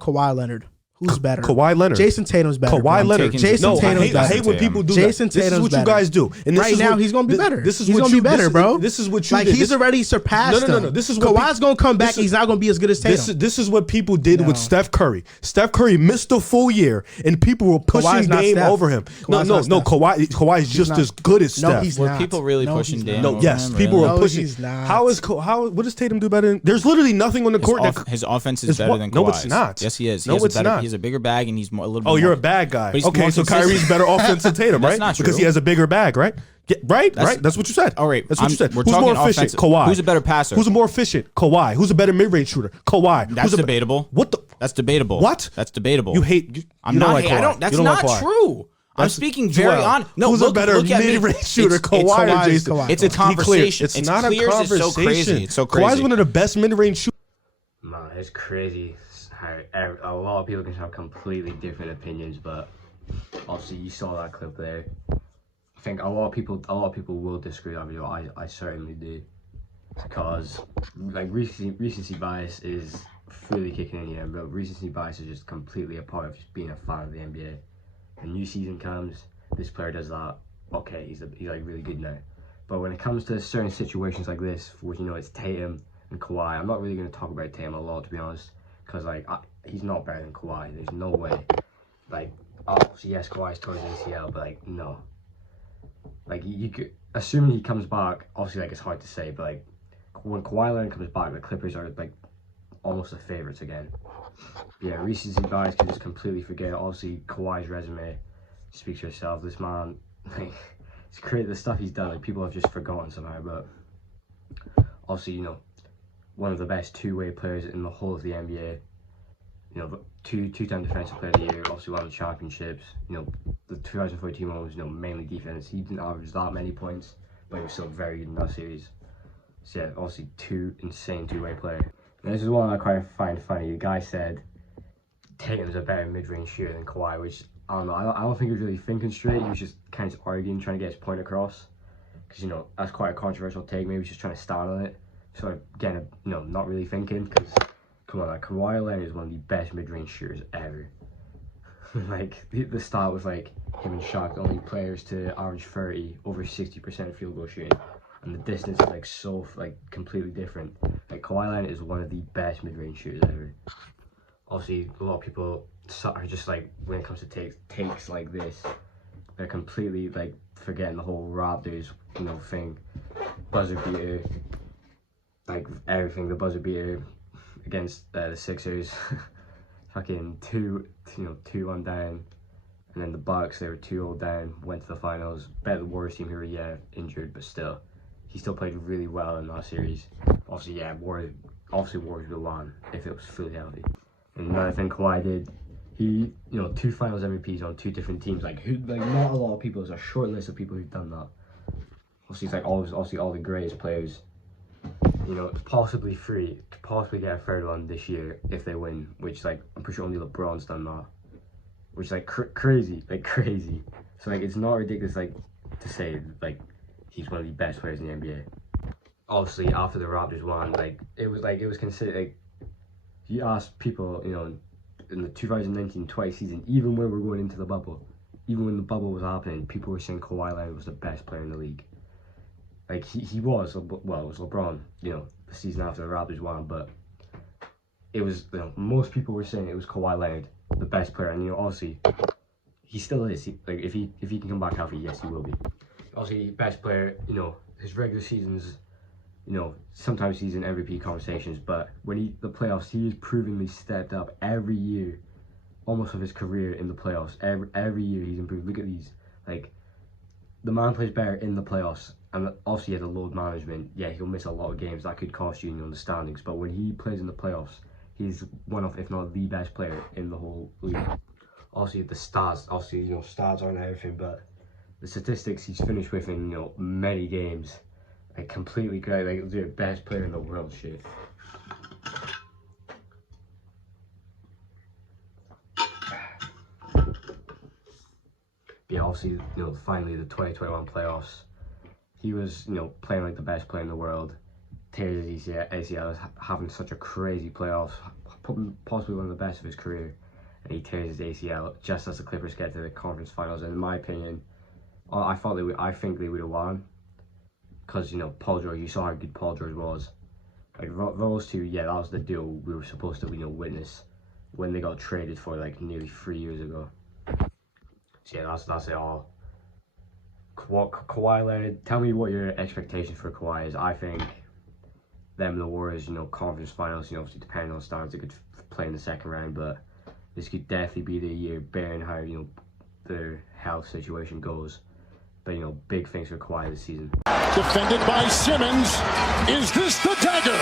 Kawhi Leonard. Who's better? Kawhi Leonard. Jason Tatum's better. Kawhi Leonard. Jason Tatum's better. I hate when people do Jason that. This is Tatum's what better. you guys do. And this Right is now, what, he's going to be better. This is he's what going to you be better, bro. This is what you like did. He's already surpassed him. No. This is what Kawhi's going to come back. He's not going to be as good as Tatum. This is what people did with Steph Curry. Steph Curry missed a full year, and people were pushing Dame over him. No. Kawhi is just as good as Steph. No, he's not. Were people really pushing Dame over yes, him? people Really? were pushing. He's not. What does Tatum do better? There's literally nothing on the court. His offense is better than Kawhi's. No, it's not. Yes, he is. No, it's not. He has a bigger bag, and he's a little bit Oh, more. you're a bad guy. But he's Okay, more so consistent. Kyrie's better offense than Tatum, That's right? not true. Because he has a bigger bag, right? Right? That's what you said. All right. That's what you said. We're Who's talking more efficient? offensive. Kawhi. Who's a better passer? Who's more efficient? Kawhi. Who's a better mid-range shooter? Kawhi. That's debatable. What the? That's debatable. What? That's debatable. You hate. I'm you not. don't like Kawhi. I don't. That's You don't not like Kawhi. true. I'm speaking very on. No, who's look, a better look at me. mid-range shooter, It's Kawhi or Jason? Kawhi. It's a conversation. It's not a clear. conversation. It's so crazy. It's so crazy. Kawhi's one of the best mid-range shooters. Man, it's crazy how a lot of people can have completely different opinions, but obviously you saw that clip there. I think a lot of people will disagree with you. I certainly do, because like recency bias is fully kicking in here, but recency bias is just completely a part of just being a fan of the NBA. A new season comes, this player does that. Okay, he's like really good now. But when it comes to certain situations like this, for which it's Tatum and Kawhi, I'm not really going to talk about Tatum a lot, to be honest, because like he's not better than Kawhi. There's no way. Like, obviously, yes, Kawhi's torn his ACL, but like no. Like you could, assuming he comes back, obviously like it's hard to say, but like when Kawhi Leonard comes back, the Clippers are like almost the favorites again. Yeah, recency bias can just completely forget. Obviously, Kawhi's resume speaks for itself. This man, like, it's crazy the stuff he's done. Like people have just forgotten somehow, but obviously, one of the best two-way players in the whole of the NBA. Two-time defensive player of the year. Obviously, won the championships. The 2014 one was mainly defense. He didn't average that many points, but he was still very good in that series. So yeah, obviously, insane two-way player. And this is one I quite find funny. The guy said Tatum's a better mid-range shooter than Kawhi, which I don't know. I don't think he was really thinking straight. He was just kind of arguing, trying to get his point across. Because that's quite a controversial take. Maybe he's just trying to stand on it. So again, not really thinking. Because come on, like Kawhi Leonard is one of the best mid-range shooters ever. Like the start was like him and Shaq, the only players to average 30 over 60% field goal shooting. And the distance is like so completely different. Like Kawhi Leonard is one of the best mid-range shooters ever. Obviously, a lot of people are just like, when it comes to takes like this, they're completely like forgetting the whole Raptors thing, buzzer beater, like everything. The buzzer beater against the Sixers, fucking 2-1 down, and then the Bucks, they were 2-0 down, went to the finals. Bet the Warriors team who were injured, but still. He still played really well in that series. Obviously, Warriors would have won if it was fully healthy. And another thing Kawhi did, he, 2 finals MVPs on 2 different teams. Like not a lot of people. There's a short list of people who've done that. Obviously, it's like all the greatest players. Possibly get a third one this year if they win. Which I'm pretty sure only LeBron's done that. Which is crazy, crazy. So it's not ridiculous to say he's one of the best players in the NBA. Obviously, after the Raptors won, it was considered if you ask people, in the 2019-20 season, even when we're going into the bubble, even when the bubble was happening, people were saying Kawhi Leonard was the best player in the league. He was, well, it was LeBron, the season after the Raptors won, but it was, most people were saying it was Kawhi Leonard, the best player, and obviously, he still is. If he can come back healthy, yes, he will be. Obviously, best player, his regular seasons, sometimes he's in MVP conversations, but when the playoffs, he has provenly stepped up every year, almost of his career in the playoffs. Every year he's improved. Look at these, the man plays better in the playoffs, and obviously he has a load management. Yeah, he'll miss a lot of games that could cost you in the standings, but when he plays in the playoffs, he's one of, if not the best player in the whole league. Obviously the stats, stats aren't everything, but the statistics he's finished with in many games, completely great. The best player in the world shit. Yeah, obviously finally the 2021 playoffs, he was playing like the best player in the world. Tears his ACL, having such a crazy playoffs, possibly one of the best of his career, and he tears his ACL just as the Clippers get to the conference finals. And in my opinion, I think they would have won, because Paul George. You saw how good Paul George was. Like those two, yeah, that was the duo we were supposed to witness when they got traded for like nearly 3 years ago. So yeah, that's it all. Kawhi Leonard, tell me what your expectation for Kawhi is. I think them and the Warriors, conference finals, obviously depending on stars, they could play in the second round, but this could definitely be the year, bearing how, their health situation goes. But, big things for Kawhi this season. Defended by Simmons. Is this the dagger?